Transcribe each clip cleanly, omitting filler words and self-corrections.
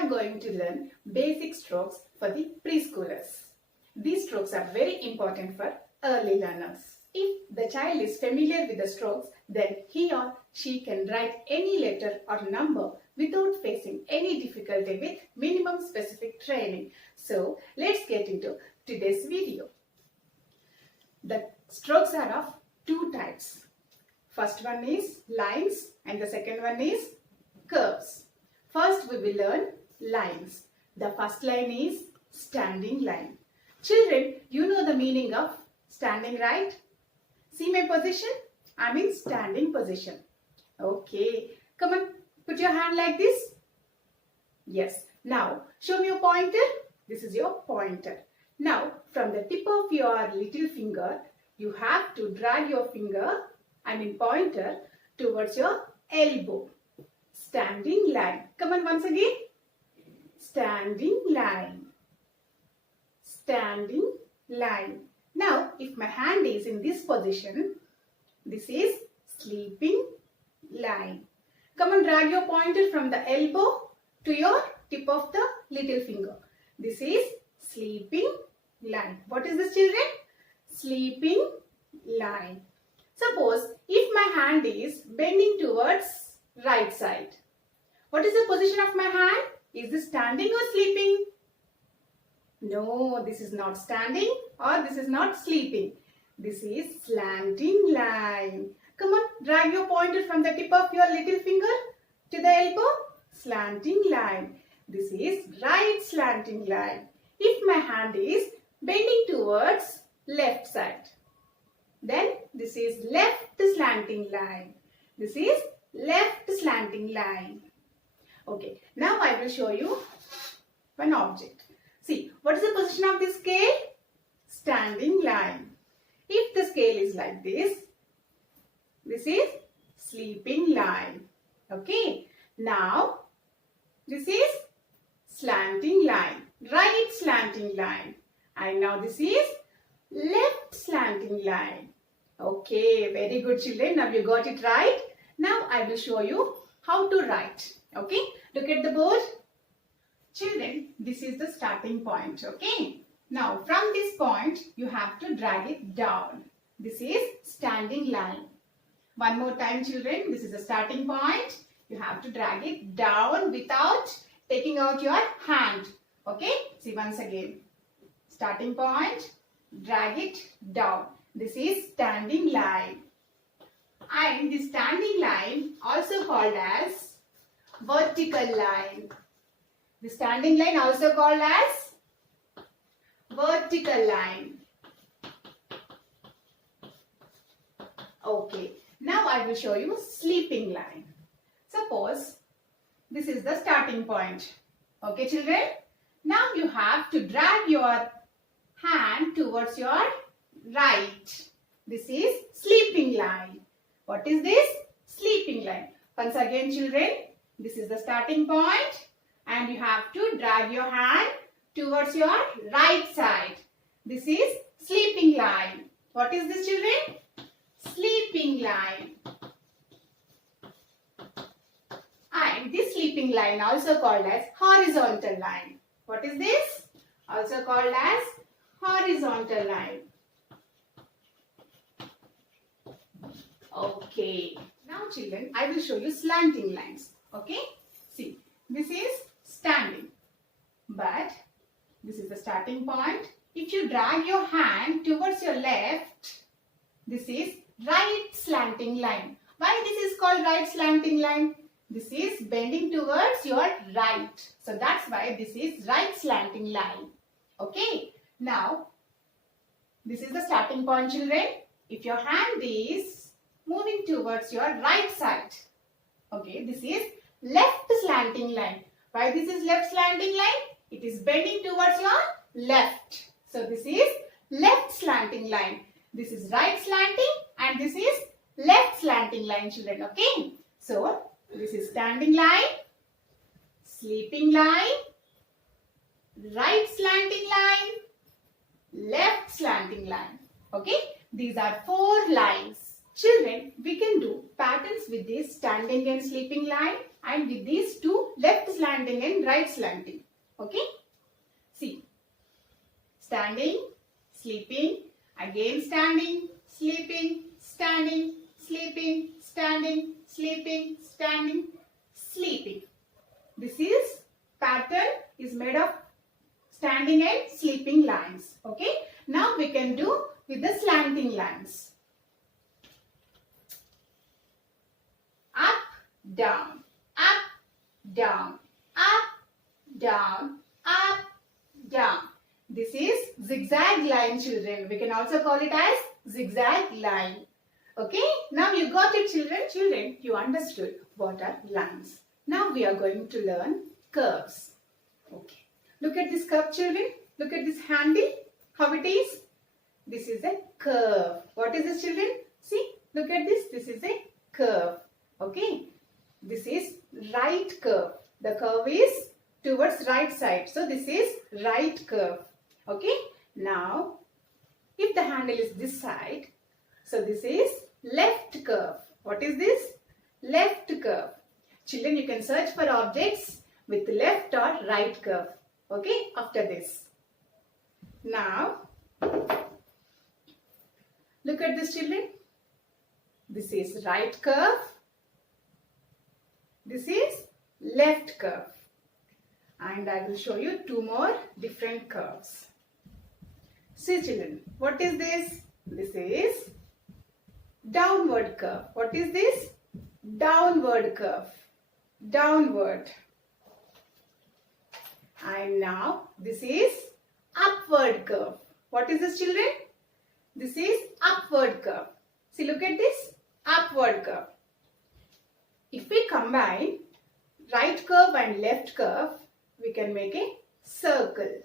are going to learn basic strokes for the preschoolers. These strokes are very important for early learners. If the child is familiar with the strokes, then he or she can write any letter or number without facing any difficulty with minimum specific training. So let's get into today's video. The strokes are of two types. First one is lines and the second one is curves. First we will learn lines. The first line is standing line. Children, you know the meaning of standing, right? See my position? I'm in standing position. Okay. Come on, put your hand like this. Yes. Now, show me your pointer. This is your pointer. Now, from the tip of your little finger, you have to drag your finger, pointer, towards your elbow. Standing line. Come on, once again. Standing line. Standing line. Now, if my hand is in this position, this is sleeping line. Come on, drag your pointer from the elbow to your tip of the little finger. This is sleeping line. What is this, children? Sleeping line. Suppose if my hand is bending towards right side. What is the position of my hand? Is this standing or sleeping? No, this is not standing or this is not sleeping. This is slanting line. Come on, drag your pointer from the tip of your little finger to the elbow. Slanting line. This is right slanting line. If my hand is bending towards left side, then this is left slanting line. This is left slanting line. Okay, now I will show you one object. See, what is the position of this scale? Standing line. If the scale is like this is sleeping line. Okay, now this is slanting line, right slanting line. And now this is left slanting line. Okay, very good, children. Now you got it right. Now I will show you how to write. Okay, look at the board. Children, this is the starting point. Okay, now from this point you have to drag it down. This is standing line. One more time, children. This is the starting point. You have to drag it down without taking out your hand. Okay, see once again. Starting point, drag it down. This is standing line. And the standing line also called as vertical line. The standing line also called as vertical line. Okay, now I will show you sleeping line. Suppose this is the starting point. Okay, children? Now you have to drag your hand towards your right. This is sleeping line. What is this? Sleeping line. Once again, children, this is the starting point and you have to drag your hand towards your right side. This is sleeping line. What is this, children? Sleeping line. And this sleeping line also called as horizontal line. What is this? Also called as horizontal line. Okay. Now, children, I will show you slanting lines. Okay. See, this is standing. But this is the starting point. If you drag your hand towards your left, this is right slanting line. Why this is called right slanting line? This is bending towards your right. So that's why this is right slanting line. Okay. Now, this is the starting point, children. If your hand is moving towards your right side, okay, this is left slanting line. Why this is left slanting line? It is bending towards your left. So this is left slanting line. This is right slanting and this is left slanting line, children. Okay. So this is standing line, sleeping line, right slanting line, left slanting line. Okay. These are 4 lines. Children, we can do patterns with this standing and sleeping line. and with these two left slanting and right slanting. Okay. See. Standing, sleeping, again standing, sleeping, standing, sleeping, standing, sleeping, standing, sleeping. This is pattern is made of standing and sleeping lines. Okay. Now we can do with the slanting lines. Up, down, up, down, up, down, up, down. This is zigzag line, children. We can also call it as zigzag line. Okay. Now you got it, children. Children, you understood what are lines. Now we are going to learn curves. Okay. Look at this curve, children. Look at this handle. How it is? This is a curve. What is this, children? See, look at this. This is a curve. Okay. This is right curve. The curve is towards right side. So this is right curve. Okay. Now, if the handle is this side, so this is left curve. What is this? Left curve. Children, you can search for objects with left or right curve. Okay. After this. Now, look at this, children. This is right curve. This is left curve. And I will show you two more different curves. See, children, what is this? This is downward curve. What is this? Downward curve. Downward. And now this is upward curve. What is this, children? This is upward curve. See, look at this. Upward curve. If we combine right curve and left curve, we can make a circle.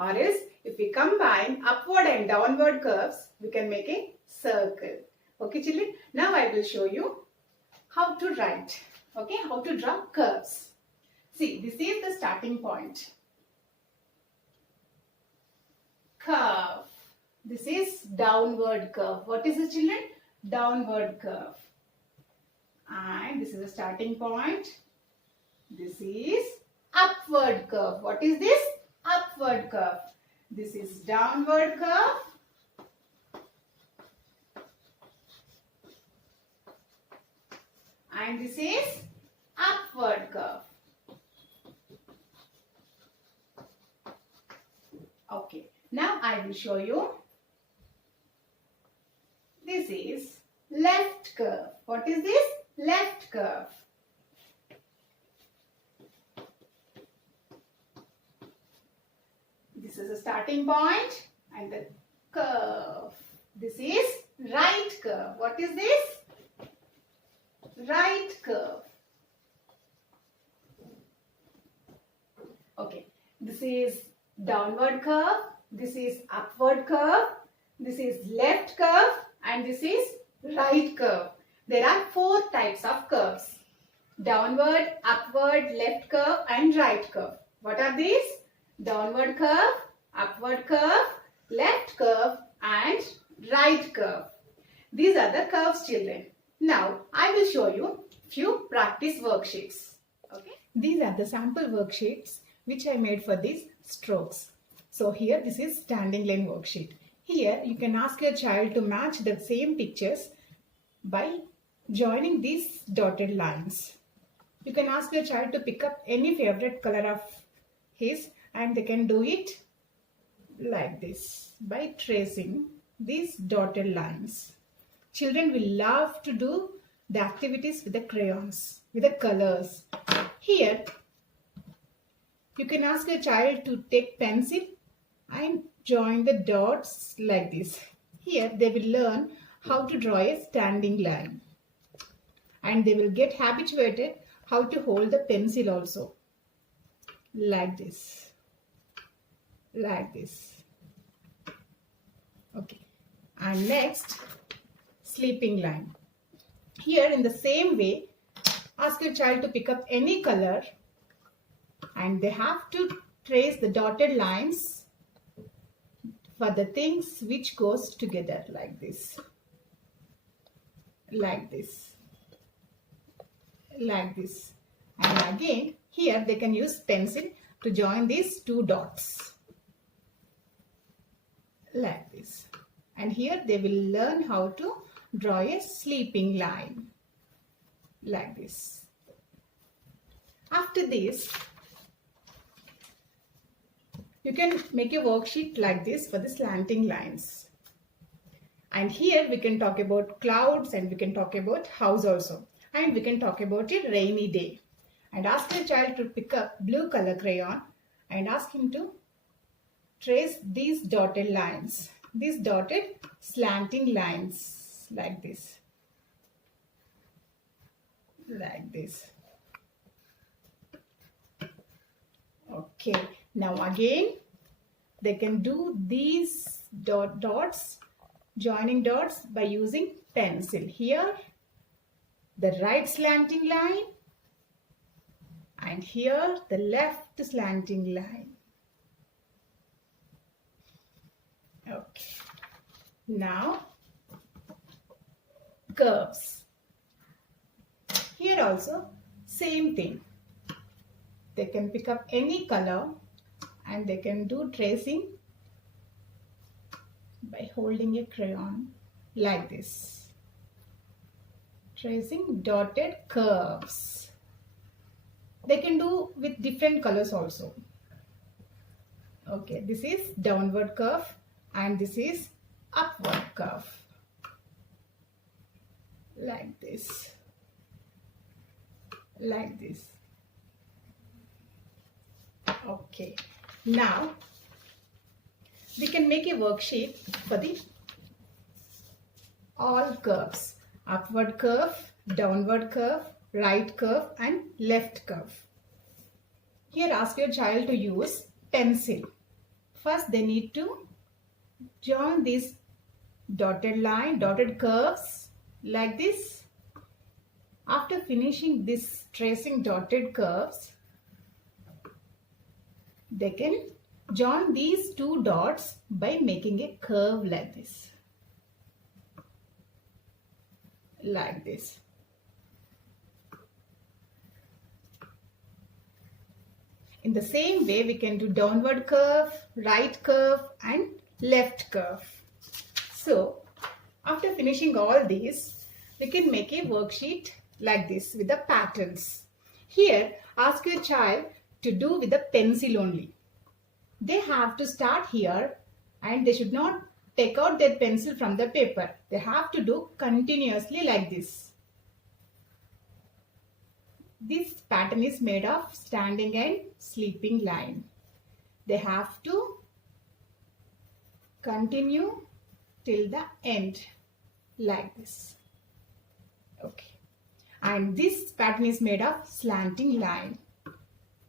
Or else, if we combine upward and downward curves, we can make a circle. Okay, children? Now I will show you how to write. Okay, how to draw curves. See, this is the starting point. Curve. This is downward curve. What is it, children? Downward curve. And this is the starting point. This is upward curve. What is this? Upward curve. This is downward curve. And this is upward curve. Okay. Now I will show you. This is left curve. What is this? Left curve. This is the starting point and the curve. This is right curve. What is this? Right curve. Okay. This is downward curve. This is upward curve. This is left curve. And this is right curve. There are four types of curves. Downward, upward, left curve and right curve. What are these? Downward curve, upward curve, left curve and right curve. These are the curves, children. Now, I will show you few practice worksheets. Okay. These are the sample worksheets which I made for these strokes. So here this is standing line worksheet. Here you can ask your child to match the same pictures by joining these dotted lines. You can ask your child to pick up any favorite color of his and they can do it like this by tracing these dotted lines. Children will love to do the activities with the crayons, with the colors. Here you can ask your child to take pencil and join the dots like this. Here they will learn how to draw a standing line. And they will get habituated how to hold the pencil also. Like this. Like this. Okay. And next, sleeping line. Here in the same way, ask your child to pick up any color and they have to trace the dotted lines for the things which goes together like this. Like this. like this. And again here they can use pencil to join these two dots like this. And here they will learn how to draw a sleeping line like this. After this, you can make a worksheet like this for the slanting lines. And here we can talk about clouds, and we can talk about house also. And we can talk about a rainy day. And ask your child to pick up blue color crayon and ask him to trace these dotted lines. These dotted slanting lines like this. Like this. Okay. Now again, they can do these dots, joining dots by using pencil. Here, the right slanting line, and here the left slanting line. Okay. Now, curves. Here also, same thing. They can pick up any color and they can do tracing by holding a crayon like this. Tracing dotted curves. They can do with different colors also. Okay, this is downward curve and this is upward curve. Like this. Like this. Okay. Now, we can make a worksheet for the all curves. Upward curve, downward curve, right curve and left curve. Here ask your child to use pencil. First they need to join these dotted line, dotted curves like this. After finishing this tracing dotted curves, they can join these two dots by making a curve like this. Like this. In the same way, we can do downward curve, right curve and left curve. So, after finishing all these, we can make a worksheet like this with the patterns. Here, ask your child to do with the pencil only. They have to start here and they should not take out their pencil from the paper. They have to do continuously like this. This pattern is made of standing and sleeping line. They have to continue till the end like this. Okay. And this pattern is made of slanting line.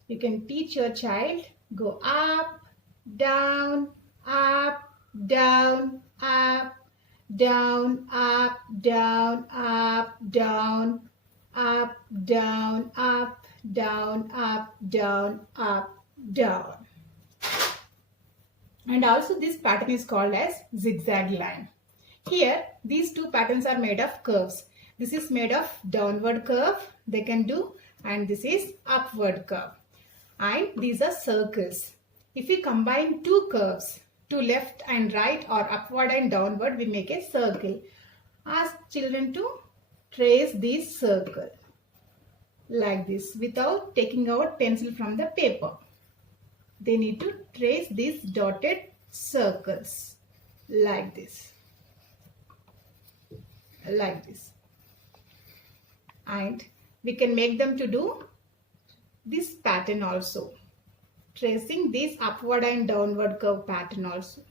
You can teach your child go up, down, up, down, up, down, up, down, up, down, up, down, up, down, up, down, up, down. And also this pattern is called as zigzag line. Here these two patterns are made of curves. This is made of downward curve they can do, and this is upward curve. And these are circles. If we combine two curves, to left and right or upward and downward, we make a circle. Ask children to trace this circle like this without taking out pencil from the paper. They need to trace these dotted circles like this. Like this. And we can make them to do this pattern also. Tracing this upward and downward curve pattern also.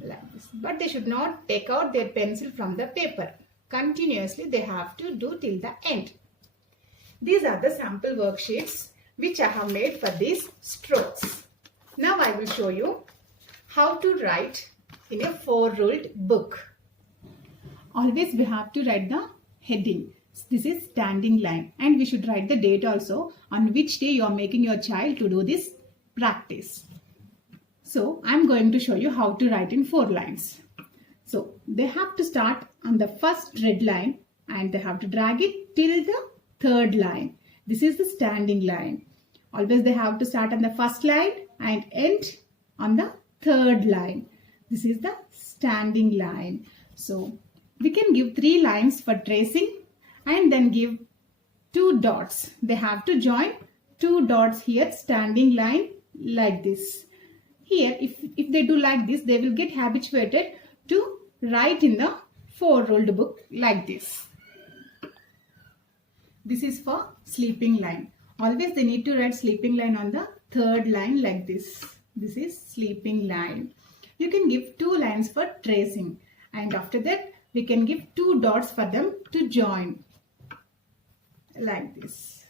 Like this. But they should not take out their pencil from the paper. Continuously they have to do till the end. These are the sample worksheets which I have made for these strokes. Now I will show you how to write in a 4-ruled book. Always we have to write the heading. This is standing line, and we should write the date also on which day you are making your child to do this practice. So I am going to show you how to write in 4 lines. So they have to start on the first red line and they have to drag it till the third line. This is the standing line. Always they have to start on the first line and end on the third line. This is the standing line. So we can give 3 lines for tracing and then give 2 dots. They have to join 2 dots here, standing line like this. Here, if they do like this, they will get habituated to write in the 4-ruled book like this. This is for sleeping line. Always they need to write sleeping line on the third line like this. This is sleeping line. You can give 2 lines for tracing, and after that we can give 2 dots for them to join like this.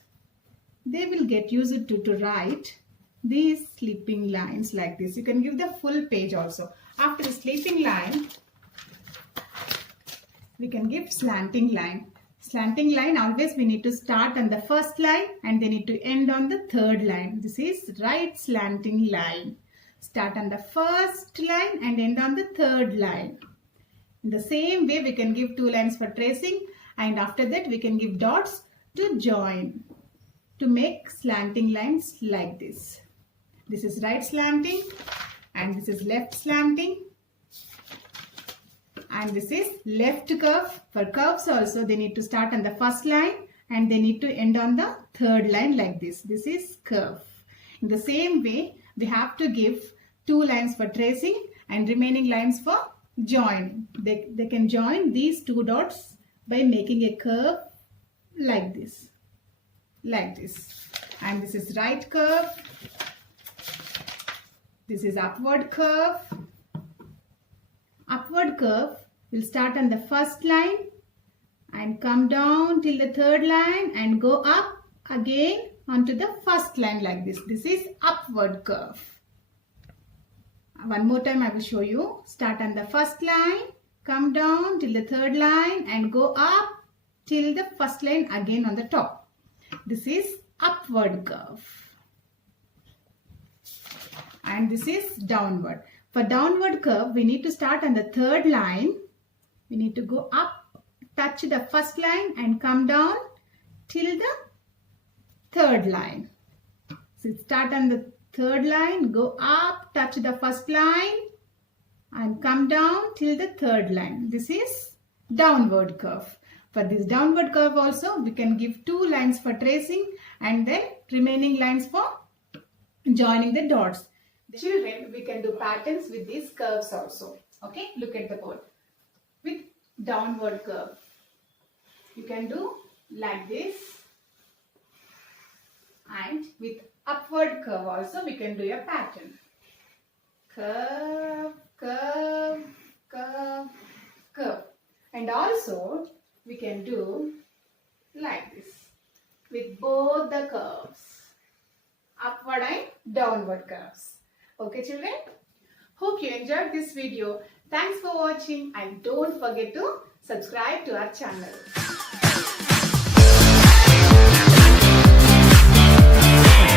They will get used to write these sleeping lines like this. You can give the full page also. After the sleeping line, we can give slanting line. Slanting line, always we need to start on the first line and they need to end on the third line. This is right slanting line. Start on the first line and end on the third line. In the same way, we can give 2 lines for tracing, and after that we can give dots to join to make slanting lines like this. This is right slanting and this is left slanting. And this is left curve. For curves also, they need to start on the first line and they need to end on the third line like this. This is curve. In the same way, we have to give 2 lines for tracing and remaining lines for join. They can join these 2 dots by making a curve like this. Like this. And this is right curve. This is upward curve. Upward curve will start on the first line and come down till the third line and go up again onto the first line like this. This is upward curve. One more time I will show you. Start on the first line, come down till the third line and go up till the first line again on the top. This is upward curve. And this is downward. For downward curve, we need to start on the third line. We need to go up, touch the first line and come down till the third line. So start on the third line, go up, touch the first line and come down till the third line. This is downward curve. For this downward curve also, we can give 2 lines for tracing and then remaining lines for joining the dots. Children, we can do patterns with these curves also. Okay, look at the board. With downward curve, you can do like this. And with upward curve also, we can do a pattern. Curve, curve, curve, curve. And also, we can do like this with both the curves. Upward and downward curves. Okay children, hope you enjoyed this video. Thanks for watching and don't forget to subscribe to our channel.